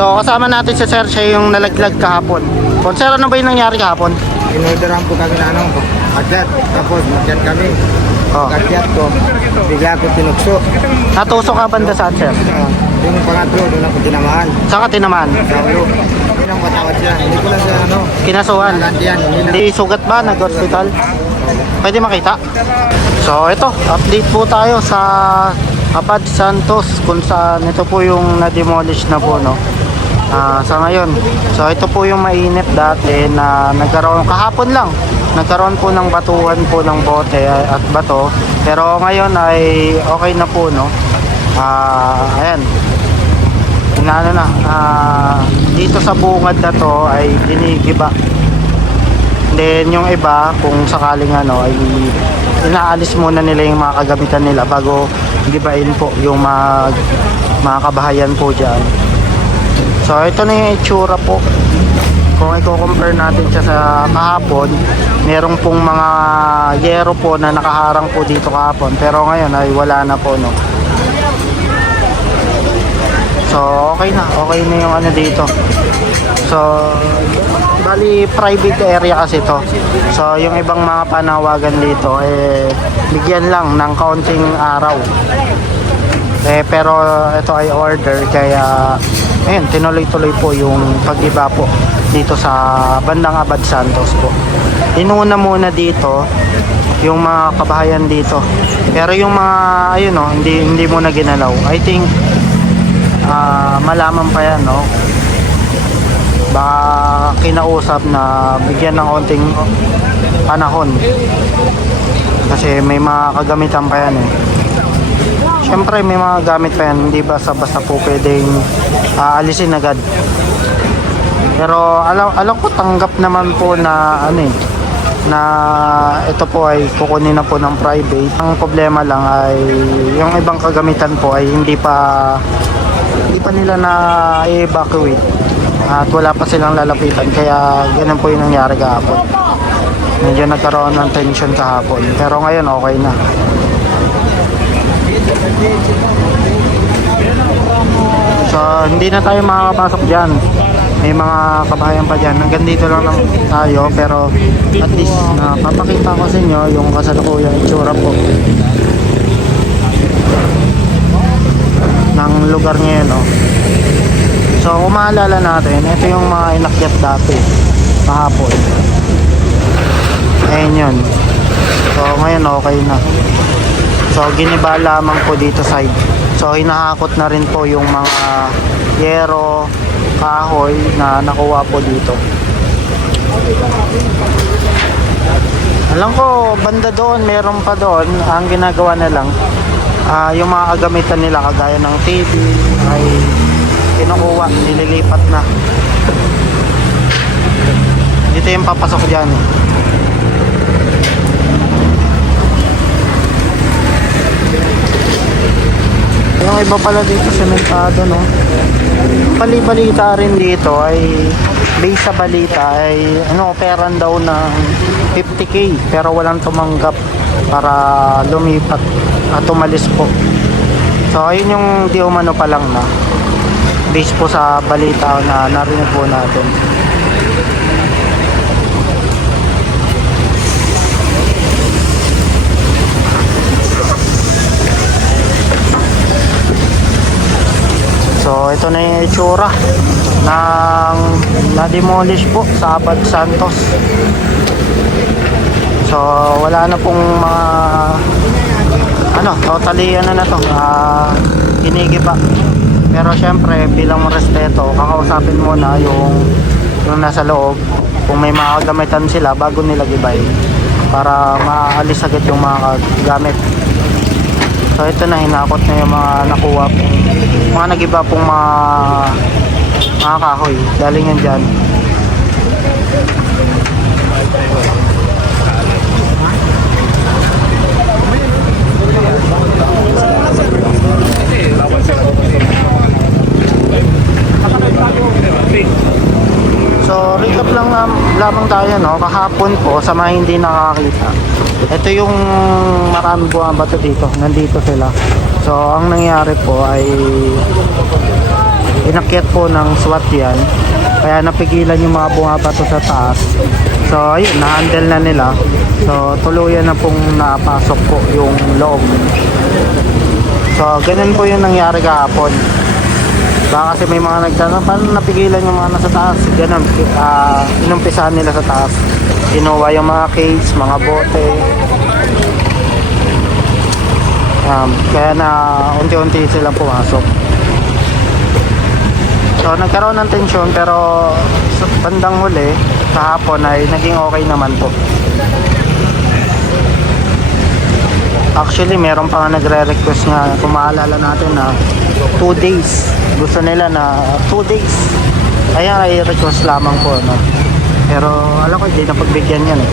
So kasama natin si Sir, siya yung nalaglag kahapon. Sir, ano ba yung nangyari kahapon? Inorderan po kami na akyat. Tapos makyat kami. Oh. Akyat ko, bigla ko tinukso. Natusok ka banda saan, Sir? Yung pangatlo, doon ako tinamaan. Saan ka tinamaan? Sa ulo. Hindi nang matawad siya. Hindi ko lang siya Kinasuhan. nalandian. Hindi sugat ba? Nag-hospital? Pwede makita? So ito, update po tayo sa Abad Santos kung saan ito po yung na-demolish na po, no? Sa ngayon. So ito po yung mainit dati na nagkaroon kahapon lang. Nagkaroon po ng batuhan po ng bote at bato. Pero ngayon ay okay na po, no? Ayan. Inaano na. Dito sa bungad na to ay dinigiba. Then yung iba kung sakaling ay inaalis muna nila yung mga kagamitan nila bago gibain po yung mga kabahayan po dyan. So ito na yung itsura po. Kung i-compare natin siya sa kahapon, merong pong mga yero po na nakaharang po dito kahapon, pero ngayon ay wala na po, no? So okay na yung dito. So bali private area kasi to. So yung ibang mga panawagan dito bigyan lang ng kaunting araw. Pero ito ay order kaya ayun, tinuloy-tuloy po yung pag-iba po dito sa bandang Abad Santos po. Inuna muna dito yung mga kabahayan dito. Pero yung mga hindi muna ginalaw. I think malaman pa yan, no? Baka kinausap na bigyan ng konting panahon kasi may mga kagamitan pa yan syempre may mga gamit pa yan, hindi basta po pwedeng alisin agad. Pero alam ko tanggap naman po na na ito po ay kukunin na po ng private. Ang problema lang ay yung ibang kagamitan po ay hindi pa nila na i-evacuate at wala pa silang lalapitan, kaya ganun po yung nangyari kahapon. Medyo nagkaroon ng tension kahapon, pero ngayon okay na. So hindi na tayo makakapasok dyan, may mga kabahayan pa dyan. Hanggang dito lang tayo, pero at least papakita ko sa inyo yung kasalukuyang itsura po ng lugar ngayon, no? So kung maalala natin, ito yung mga inakyat dati kahapon. Ayun yun. So ngayon okay na. So giniba lamang po dito side. So hinahakot na rin po yung mga yero, kahoy na nakuha po dito. Alam ko banda doon, meron pa doon. Ang ginagawa na lang yung mga kagamitan nila kagaya ng TV ay kinukuha, nililipat na. Dito yung papasok dyan. Yung iba pala dito sementado, no? Balita rin dito ay base sa balita ay operan daw ng 50k pero walang tumanggap para lumipat at umalis po. So ayun yung di umano pa lang na base po sa balita na narinig po natin. So ito na yung itsura ng na-demolish po sa Abad Santos. So wala na pong mga totally na to, ginigiba. Pero syempre bilang respeto, kakausapin mo na yung nasa loob kung may mga gamitan sila bago nila gibayin para maalis agad yung mga gamit. So ito na, hinakot na yung mga nakuha pong mga nagiba pong mga kahoy galing yan dyan. So recap lang lamang tayo, no? Kahapon po sa mga hindi nakakita, ito yung marami buwang bato dito, nandito sila. So ang nangyari po ay inakyat po ng SWAT yan. Kaya napigilan yung mga bumabato sa taas. So ayun, na-handle na nila. So tuluyan na pong napasok po yung loob. So ganun po yung nangyari kahapon. Baka kasi may mga nagtanong, paano napigilan yung mga nasa taas? Ganun, inumpisahan nila sa taas. Kinuha yung mga case, mga bote. Kaya na unti-unti silang pumasok. So nagkaroon ng tensyon pero sa bandang huli, kahapon ay naging okay naman po. Actually, meron pa nga nagre-request nga, kung maalala natin na 2 days. Gusto nila na 2 days. Kaya ay request lamang po, no? Pero alam ko, hindi na pagbigyan yan eh.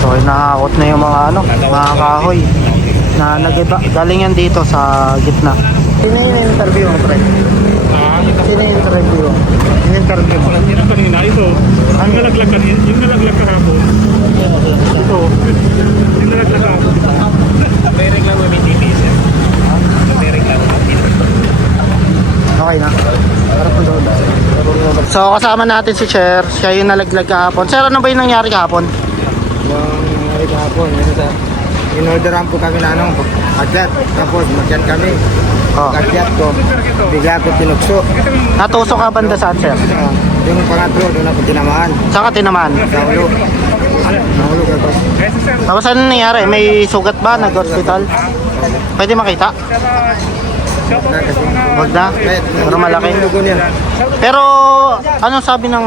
So, nakakot na yung mga mga kahoy na nagiba. Galing yan dito sa gitna. Sino yung interview mo, pre? Sino yung interview? Yung interview mo? Yan ang kanina, ito. Yung nalaglag kanina, yung nalaglag kahapon. Ito. Yung nalaglag kahapon. May reklamo may TPS. May reklamo may TPS. Okay na. So kasama natin si Cher. Siya yung nalaglag kahapon. Sir, ano ba yung nangyari kahapon? Yung kahapon, in-orderan po kami na akyat. Tapos magyan kami. Oh. Akyat ko, bigla ko tinukso. Natusok ka banda saan, sir? Yung pangatlo, doon ako tinamaan. Saan ka tinamaan? Sa ulo. Nahulog ako. Tapos ano nangyari? May sugat ba? Nag-hospital? Pwede makita? Na kasi. Huwag na? Pero malaki. Yung dugo niya. Pero anong sabi ng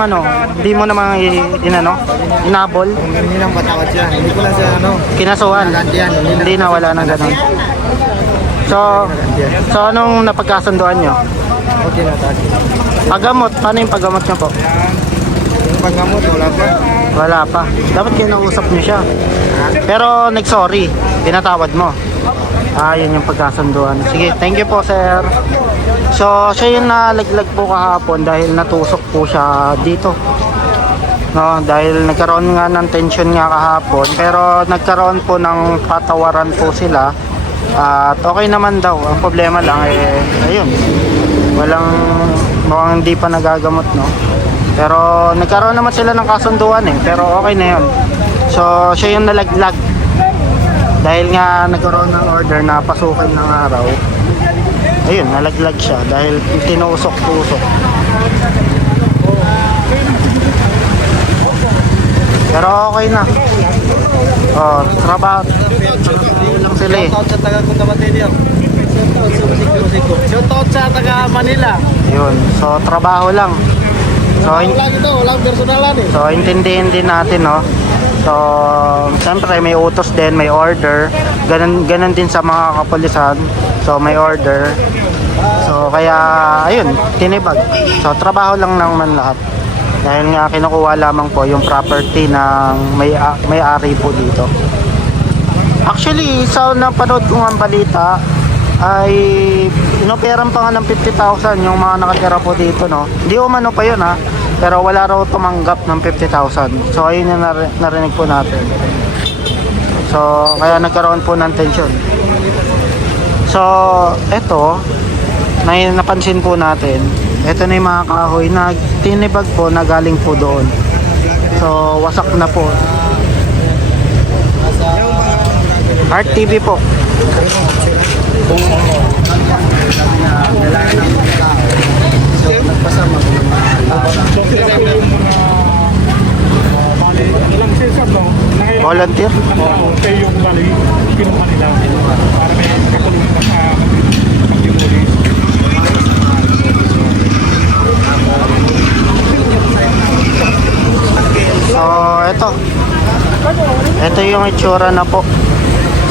Hindi mo namang inabol? Hindi nang patawad siya. Hindi ko lang siya Kinasuhan? nagantihan. Hindi na, wala nang ganun. So anong napagkasunduan nyo? Okay na tayo. Paggamot, paano yung paggamot nyo po? Yung paggamot, wala pa. Wala pa. Dapat kinausap nyo siya. Pero nag-sorry, pinatawad mo. Yun yung pagkasunduan. Sige, thank you po, sir. So, siya yung nalaglag po kahapon dahil natusok po siya dito. No, dahil nagkaroon nga ng tension nga kahapon, pero nagkaroon po ng patawaran po sila. At okay naman daw. Ang problema lang ayun. Mukhang hindi pa nagagamot, no. Pero nagkaroon naman sila ng kasunduan pero okay na yun. So, siya yung nalaglag. Dahil nga nagkaroon ng order na pasukin ng araw. Ayun, nalaglag siya dahil tinusok-tusok. Pero okay na. Trabaho lang sila eh. Shoutout sa taga Kundamatili. Shoutout sa taga Manila. Yun, so trabaho lang. Walang personalan eh. So intindihin din natin, no. So siyempre may utos din, may order. Ganun din sa mga kapulisan. So may order. So kaya ayun, tinibag. So trabaho lang naman lahat. Dahil nga kinukuha lamang po yung property ng may-ari po dito. Actually, sa napanood ko ng balita ay inoperan pa nga ng 50,000 yung mga nakatira po dito, no. Hindi umano pa yun, ha. Pero wala raw tumanggap ng 50,000. So ayun yung narinig po natin. So kaya nagkaroon po ng tension. So eto, napansin po natin, eto na yung mga kahoy na tinibag po na galing po doon. So wasak na po. Art TV po. Volunteer? Kaya yung bali, kinuha nila para may katulungan pa sa pag-demolish. So, ito yung itsura na po.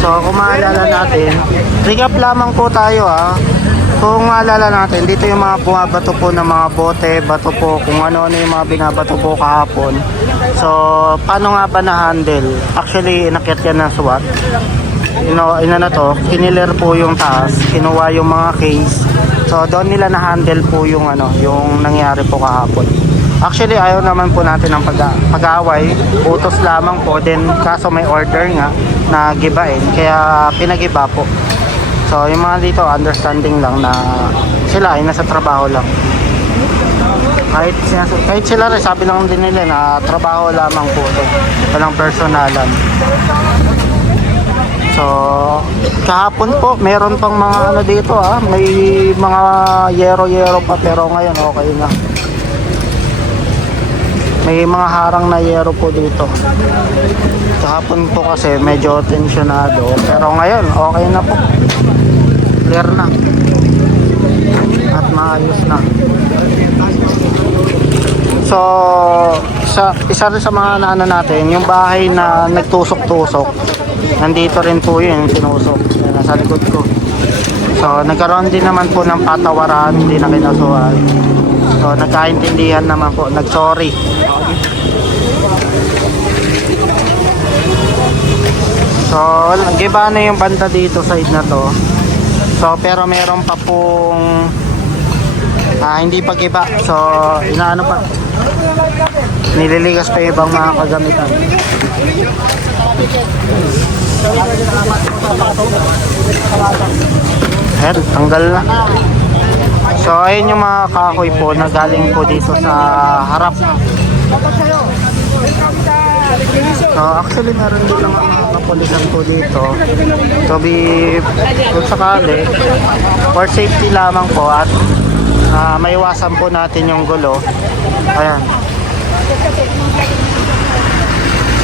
So, kung maalala natin, recap lamang po tayo, Kung maalala natin, dito yung mga bumabato po ng mga bote, bato po, kung ano-ano yung mga binabato po kahapon. So, paano nga ba na-handle? Actually, inakyat yan ng SWAT. Kiniler po yung taas, kinuha yung mga case. So, doon nila na-handle po yung yung nangyari po kahapon. Actually, ayaw naman po natin ng pag-away. Utos lamang po. Then, kaso may order nga na gibain. Kaya, pinagiba po. So yung mga dito understanding lang na sila ay nasa trabaho lang. Kahit sila rin, sabi lang din nila na trabaho lamang po ito. Walang personalan. So, kahapon po, meron pang mga ano dito may mga yero-yero pa pero ngayon okay na. May mga harang na yero po dito. Kahapon po kasi medyo tensyonado pero ngayon okay na po. Clear na. At maayos na. So, isa rin sa mga naano natin, yung bahay na nagtusok-tusok, nandito rin po yun, yung tinusok. Yan, nasa likod ko. So, nagkaroon din naman po ng patawaran, hindi na kinasuhan. So, nagkaintindihan naman po, nag-sorry. So, giba na yung banda dito, side na to. So, pero meron pa pong hindi pa giba. So, inaano pa. Nililigas pa yung ibang mga kagamitan. Ayan, tanggal na. So, ayun yung mga kahoy po na galing po dito sa harap. So, actually, meron din lang mga kapulisan po dito. So, kung sakali, for safety lamang po at maiwasan po natin yung gulo. Ayan.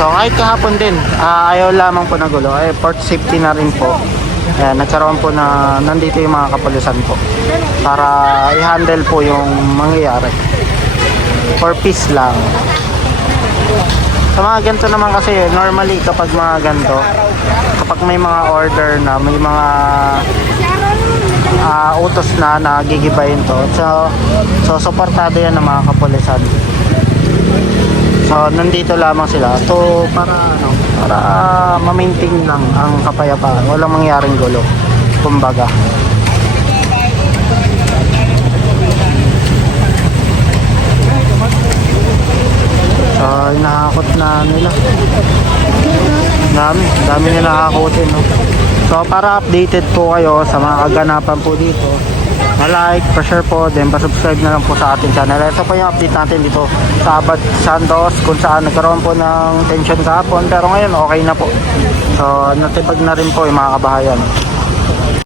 So kahit kahapon din, ayaw lamang po na gulo. Ay, for safety na rin po. Ayan, nagkaroon po na nandito yung mga kapulisan po. Para i-handle po yung mangyayari. For peace lang. Sa mga ganito naman kasi, normally kapag mga ganito, kapag may mga order na, may mga utos na nagigibayin to. So suportado yan ng mga kapulisan. So nandito lamang sila to para ma-maintain lang ang kapayapaan. Walang mangyaring gulo. Kumbaga. So inahakot na nila. Dami nila hakutin, no? So para updated po kayo sa mga kaganapan po dito, like, pa-share po, then pa-subscribe na lang po sa ating channel. Ito po yung update natin dito sa Abad Santos, kung saan nagkaroon po ng tension kahapon pero ngayon okay na po. So natibag na rin po yung mga kabahayan.